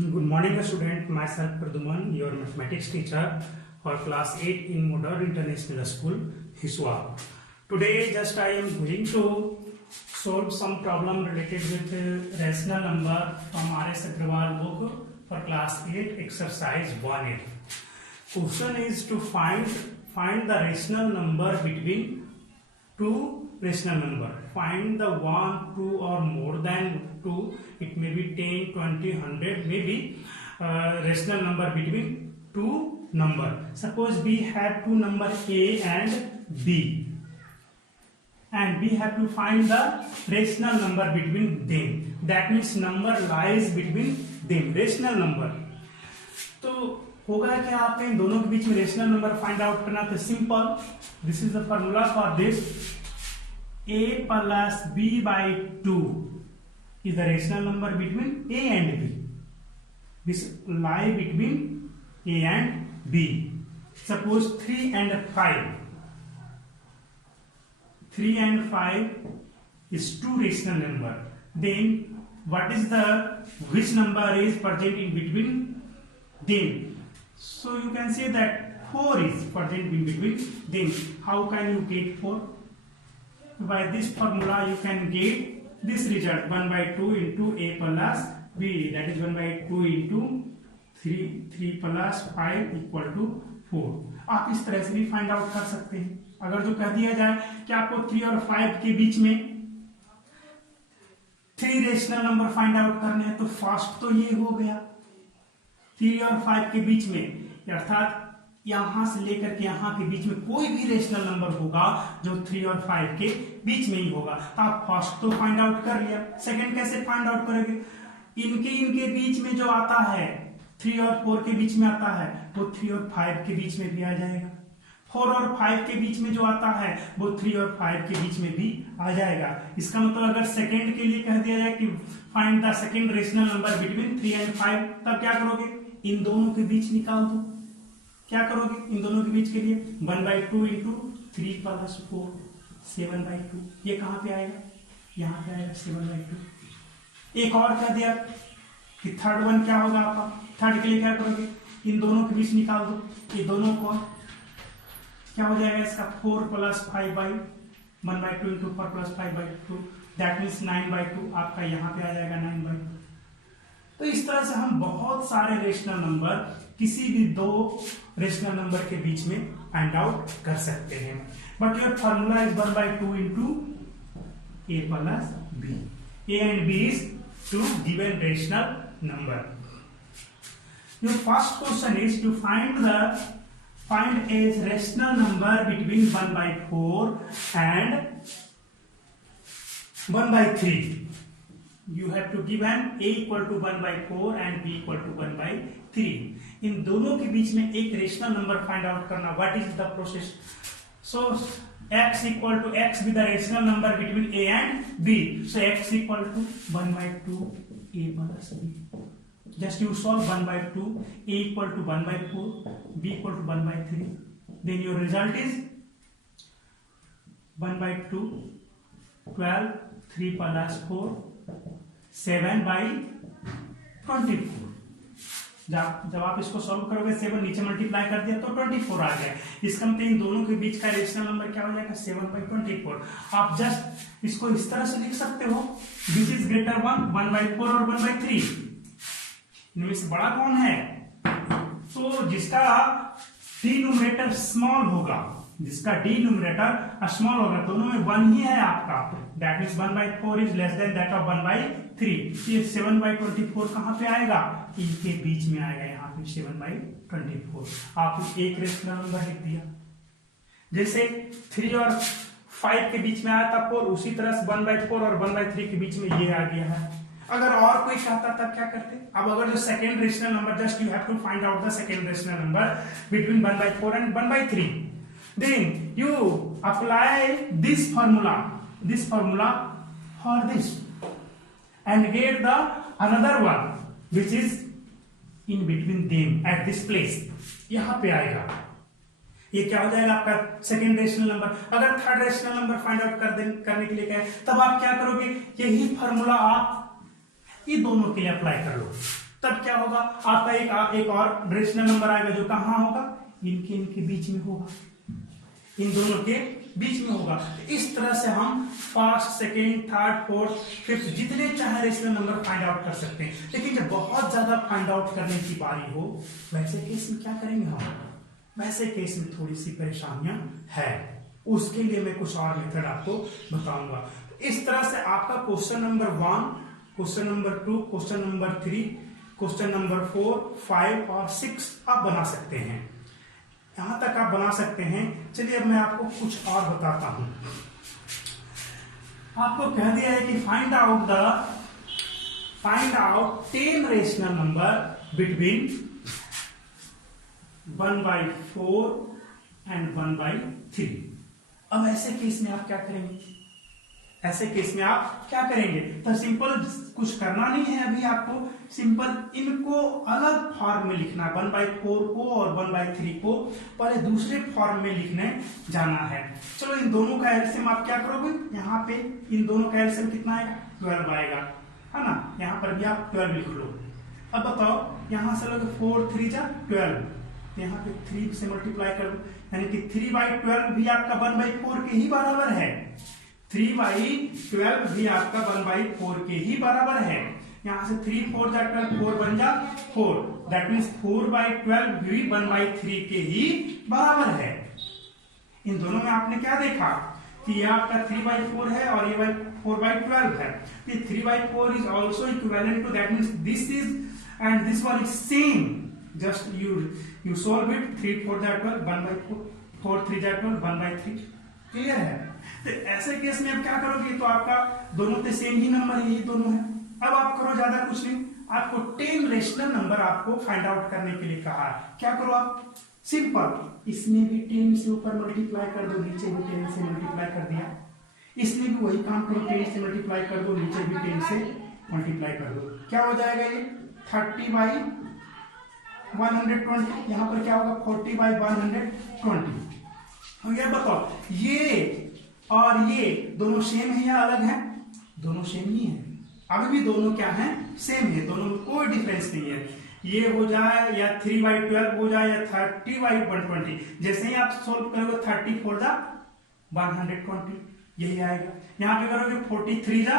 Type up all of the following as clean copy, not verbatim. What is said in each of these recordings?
Good morning, student. Myself Praduman, your mathematics teacher for class 8 in Modern International School, Hiswa. Today, just I am going to solve some problem related with rational number from R.S. Agrawal book for class 8, exercise 1A. Question is to find the rational number between two rational number. Find the 1, 2 or more than 2. It may be 10, 20, 100, maybe rational number between two number. Suppose we have two number A and B, and we have to find the rational number between them. That means number lies between them, rational number. तो होगा क्या, आपने इन दोनों के बीच में rational number find out करना. तो simple, this is the formula for this. A plus B by 2 is the rational number between A and B. This lie between A and B. Suppose 3 and 5. 3 and 5 is two rational number. Then what is which number is present in between them? So you can say that 4 is present in between them. How can you get 4? By this formula you can get this result, 1 by 2 into A plus B, that is 1 by 2 into 3 plus 5 equal to 4. आप इस तरह से भी find out कर सकते हैं. अगर जो कह दिया जाए कि आपको 3 और 5 के बीच में 3 रेशनल नंबर फाइंड आउट करने हैं, तो फर्स्ट तो ये हो गया 3 और 5 के बीच में, अर्थात यहां से लेकर के यहां के बीच में कोई भी रेशनल नंबर होगा जो 3 और 5 के बीच में ही होगा. तो आप फर्स्ट तो फाइंड आउट कर लिया. सेकंड कैसे फाइंड आउट करेंगे? इनके बीच में जो आता है 3 और 4 के बीच में आता है, वो 3 और 5 के बीच में भी आ जाएगा. 4 और 5 के बीच में जो आता है वो 3 और 5 के बीच में भी आ जाएगा. इसका मतलब अगर सेकंड के लिए कह दिया जाए कि find the second rational number between 3 and 5, तब क्या करोगे? इन दोनों के बीच निकाल दो. क्या करोगे इन दोनों के बीच के लिए? 1 by 2 into 3 plus 4, 7 by 2. ये कहां पे आएगा? यहां पे आएगा 7 by 2. एक और कह दिया कि थर्ड वन क्या होगा आपका? थर्ड के लिए क्या करोगे? इन दोनों के बीच निकाल दो. ये दोनों को क्या हो जाएगा इसका? 4 plus 5 by 1 by 2 into 4 plus 5 by 2, that means 9 by 2. आपका यहाँ पे आ जाएगा 9 by 2. तो इस तरह से हम बहुत सारे रेशनल नंबर किसी भी दो रेशनल नंबर के बीच में फाइंड आउट कर सकते हैं. But your formula is 1 by 2 into A plus B. A and B is two given rational number. Your first question is to find a rational number between 1 by 4 and 1 by 3. You have to give an A equal to 1 by 4 and B equal to 1 by 3. इन दोनों के बीच में एक rational number find out करना. What is the process? So x equal to x with the rational number between A and B. So x equal to 1 by 2 A plus B. Just you solve 1 by 2, A equal to 1 by 4, B equal to 1 by 3. Then your result is 1 by 2, 12, 3 plus 4, 7 by 24. जब आप इसको solve करोगे 7 नीचे multiply कर दिया तो 24 आ गया. इसका मतलब इन दोनों के बीच का रेशनल नंबर क्या हो जाएगा? 7 by 24. आप जस्ट इसको इस तरह से लिख सकते हो, दिस इज ग्रेटर 1 by 4 और 1 by 3. इनमें से बड़ा कौन है? तो जिसका डिनोमिनेटर स्मॉल होगा, जिसका डिनोमिनेटर स्मॉल होगा, दोनों में 1 ही है आपका. That means 1 by 4 is less than that of 1 by 3. ये 7 by 24 कहां पे आएगा? इनके बीच में आएगा, यहाँ पे 7 by 24. आप एक रेशनल नंबर लिख दिया. जैसे 3 और 5 के बीच में आया था 4, उसी तरह से 1 by 4 और 1 by 3 के बीच में ये आ गया है. अगर और कोई चाहता तब क्या करते? अब अगर जो second rational number, just you have to find out the second rational number between 1 by 4 and 1 by 3. Then you apply this formula for this and get the another one which is in between them at this place. यहां पे आएगा. ये क्या हो जाएगा आपका second rational number. अगर third rational number find out करने के लिए कहे, तब आप क्या करोगे? यही फॉर्मूला आप ये दोनों के लिए अप्लाई कर लो. तब क्या होगा, आपका एक और रेशनल नंबर आएगा जो कहाँ होगा, इनके बीच में होगा, इन दोनों के बीच में होगा। इस तरह से हम first, second, third, fourth, fifth जितने चाहे रेशनल नंबर फाइंड आउट कर सकते हैं। लेकिन जब बहुत ज्यादा फाइंड आउट करने की बारी हो, वैसे केस में क्या करेंगे हम, वैसे केस में थोड़ी सी परेशानियां है, उसके लिए मैं कुछ और मेथड आपको बताऊंगा। इस तरह से आपका question number 1, question number 2, question number 3, question number 4, 5 और 6 आप बना सकते हैं। यहां तक आप बना सकते हैं। चलिए अब मैं आपको कुछ और बताता हूं। आपको कह दिया है कि find out 10 rational number between 1/4 and 1/3। अब ऐसे केस में आप क्या करेंगे, ऐसे केस में आप क्या करेंगे, तो सिंपल कुछ करना नहीं है अभी आपको, सिंपल इनको अलग फॉर्म में लिखना है। 1/4 को और 1/3 को पहले दूसरे फॉर्म में लिखने जाना है। चलो इन दोनों का एलसीएम आप क्या करोगे, यहाँ पे इन दोनों का एलसीएम कितना आएगा, 12 आएगा, है ना। यहाँ पर भी आप 12 लिख लो। अब बताओ यहां से लोगे 4 3 जा 12, यहाँ पे 3 से मल्टीप्लाई कर दो, यानी कि 3/12 भी आपका 1/4 के ही बराबर है। 3/12 भी आपका 1/4 के ही बराबर है। यहां से 3 4 जा 12, 4 बन जा 4, दैट मीन्स 4/12 भी 1/3 के ही बराबर है। इन दोनों में आपने क्या देखा कि ये आपका 3/4 है और ये 4/12 है। 3/4 is also equivalent to, that means this is and this one is same. Just you solve it, 3 4 जा 12, 1/4, 4 3 जा 12, 1/3। क्लियर है। तो ऐसे केस में अब क्या करोगे, तो आपका दोनों पे सेम ही नंबर है, ये दोनों है। अब आप करो ज्यादा कुछ नहीं, आपको 10 रेशनल नंबर आपको फाइंड आउट करने के लिए कहा है। क्या करो आप, सिंपल, इसमें भी 10 से ऊपर मल्टीप्लाई कर दो, नीचे भी 10 से मल्टीप्लाई कर दिया। इसमें भी वही काम करो, 10 से मल्टीप्लाई कर दो, नीचे भी 10 से मल्टीप्लाई कर दो। क्या हो जाएगा ये 30/120। यहाँ पर क्या होगा 40/120। अब ये बताओ, ये और ये दोनों सेम है या अलग है, दोनों सेम ही है। अभी भी दोनों क्या है, सेम है, दोनों में कोई डिफरेंस नहीं है। ये हो जाए या 3/12 हो जाए या 30/120, जैसे ही आप सोल्व करोगे 34 जा 120 यही आएगा। यहाँ पे करोगे 43 जा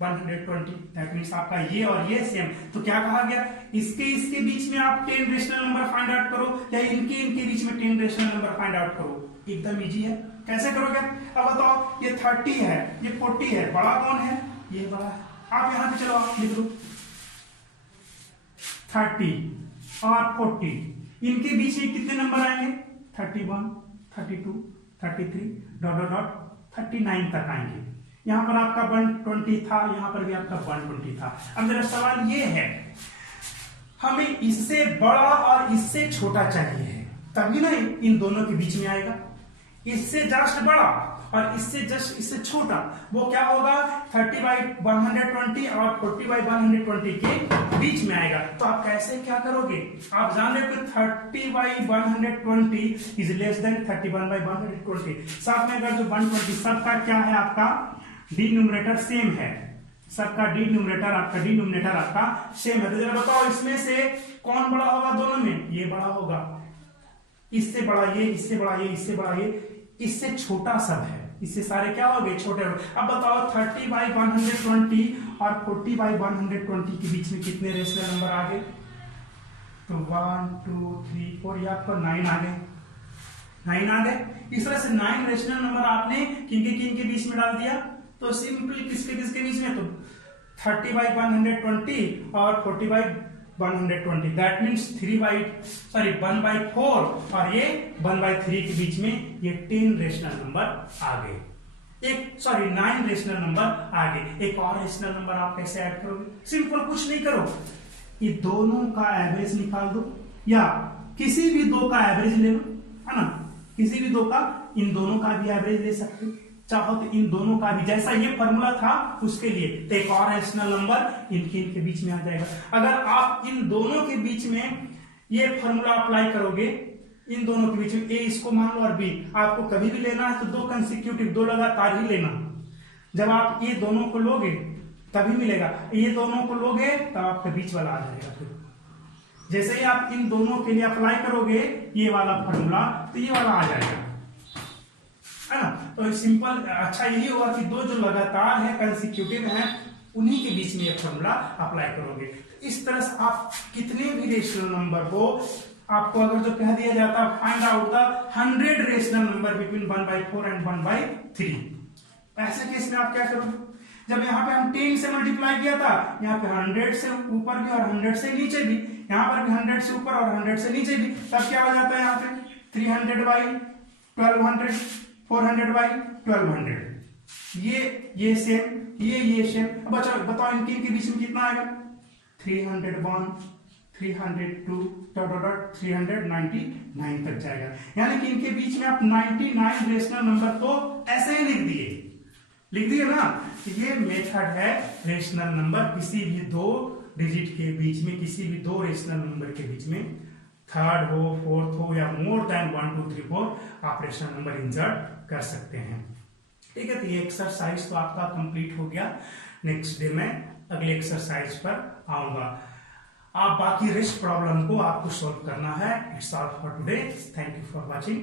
120, दैट मींस आपका ये और ये सेम। तो क्या कहा गया, इसके बीच में आप 10 रेशनल नंबर फाइंड आउट करो या इनके बीच में 10 रेशनल नंबर फाइंड आउट करो। एकदम इजी है। कैसे करोगे, अब बताओ, ये 30 है, ये 40 है, बड़ा कौन है, ये बड़ा है। आप यहां पे चलो आप लिख लो 30 और 40, इनके बीच में कितने नंबर आएंगे, 31 32 33 डॉट 39 तक आएंगे। यहां पर आपका 120 था, यहां पर भी आपका 120 था। अब मेरा सवाल ये है, हमें इससे बड़ा और इससे छोटा चाहिए, तभी ना इन दोनों के बीच में आएगा। इससे जस्ट बड़ा और इससे छोटा, वो क्या होगा 30/120 और 40/120 के बीच में आएगा। तो आप कैसे क्या करोगे, आप जान रहे हो कि 30/120 इज लेस देन 31/120। साथ में अगर जो 120 सबका क्या है, आपका डिनोमिनेटर सेम है, सबका डिनोमिनेटर आपका सेम है। तो जरा बताओ, इसमें से कौन बड़ा होगा दोनों में, ये बड़ा होगा, इससे बड़ा ये, इससे बड़ा ये, इससे बड़ा ये, इससे छोटा सब है, इससे सारे क्या हो गए, छोटे हो गए। अब बताओ 30/120 और 40/120 के बीच में कितने रेशनल नंबर आ गए, तो 1 2 3 4, ये आपको 9 आ गए, 9 आ गए। इस तरह से 9 रेशनल नंबर आपने किन के बीच में डाल दिया, तो सिंपली किसके बीच में, तो 30/120 और 40/120, दैट मीन्स 1/4 और ये 1/3 के बीच में ये 10 रेशनल नंबर आ गए। 9 रेशनल नंबर आ गए। एक और रेशनल नंबर आप कैसे ऐड करोगे, सिंपल, कुछ नहीं करो, ये दोनों का एवरेज निकाल दो या किसी भी दो का एवरेज ले लो, है ना, किसी भी दो का, इन दोनों का भी एवरेज ले सकते हो, चाहो तो इन दोनों का भी, जैसा ये फॉर्मूला था उसके लिए। तो एक और रेशनल नंबर इनके बीच में आ जाएगा। अगर आप इन दोनों के बीच में ये फॉर्मूला अप्लाई करोगे, इन दोनों के बीच में ए इसको मान लो और बी, आपको कभी भी लेना है तो 2 कंसेक्यूटिव, 2 लगातार ही लेना। जब आप ये दोनों को लोगे तभी मिलेगा। ये दोनों को लोगे तब आपका बीच वाला आ जाएगा। फिर जैसे ही आप इन दोनों के लिए अप्लाई करोगे ये वाला फॉर्मूला, तो ये वाला आ जाएगा, है ना। तो सिंपल अच्छा यही होगा कि दो जो लगातार है, कंसेक्यूटिव है, उन्हीं के बीच में ये फॉर्मूला अप्लाई करोगे। इस तरह से आप कितने भी रेशनल नंबर को, आपको अगर जो कह दिया जाता है find out the 100 rational number between 1/4 and 1/3, ऐसे केस में आप क्या करोगे? जब यहाँ पे हम 10 से मल्टीप्लाई किया था, यहाँ पे 100 से ऊपर भी और 100 से नीचे भी, यहाँ पर भी 100 से ऊपर और 100 से नीचे भी, तब क्या हो जाता है यहाँ पे 300/1200, 400/1200, ये सेम, ये सेम। अब अच्छा बताओ इनके बीच में कितना आएगा? 301, 302, 399 तक जाएगा। यानी कि इनके बीच में आप 99 रेशनल नंबर को ऐसे ही लिख दिए ना। ये मेथड है रेशनल नंबर, किसी भी दो डिजिट के बीच में, किसी भी दो रेशनल नंबर के बीच में, थर्ड हो, फोर्थ हो या मोर देन 1 2 3 4, आप रेशनल नंबर इंसर्ट कर सकते हैं। ठीक है, तो ये एक्सरसाइज तो आपका कंप्लीट हो गया। नेक्स्ट डे में अगले एक्सरसाइज पर आऊंगा। आप बाकी रेस्ट प्रॉब्लम को आपको सॉल्व करना है। It's all for today. Thank you for watching.